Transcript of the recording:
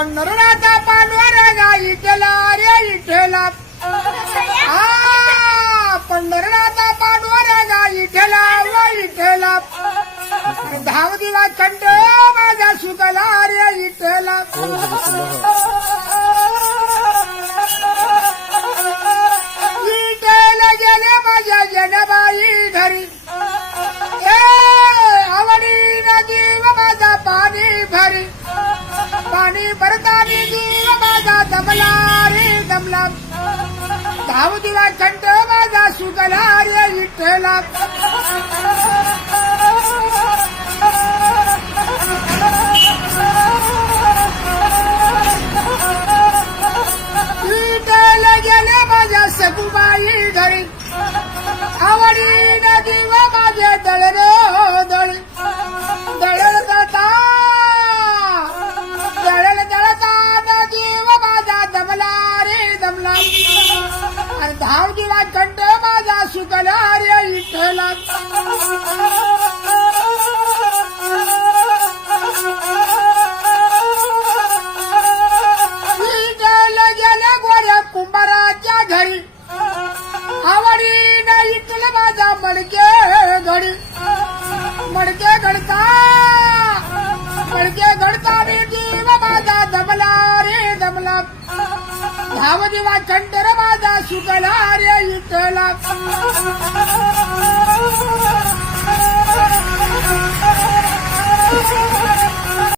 पंढरनाथा पांडवर गाई केला रे इठेला आ पंढरनाथा पांडवर गाई ठेला व इठेला धाव दिवा खंड माझा सुकला रे इठेला इठेला गेले माझ्या जनबाई घरी. आवडी नदी व माझा पाणी भरी. पाणी भरतानी जीव माझा दमला रे दमला. धाव दिला कंठ माझा सुगला रे विठ्ठला. विठ्ठल गेले माझ्या सगुबाई घरी. धाव दिला कंठ माझा सुकला रे विठ्ठला. विठ्ठल गेले गोऱ्या कुंभाराच्या घरी. आवडी नाही तुला माझा मडके घडी. मडके घडता. मडके घडता. धाव दिवा खंडर माझा सुकला रे इटला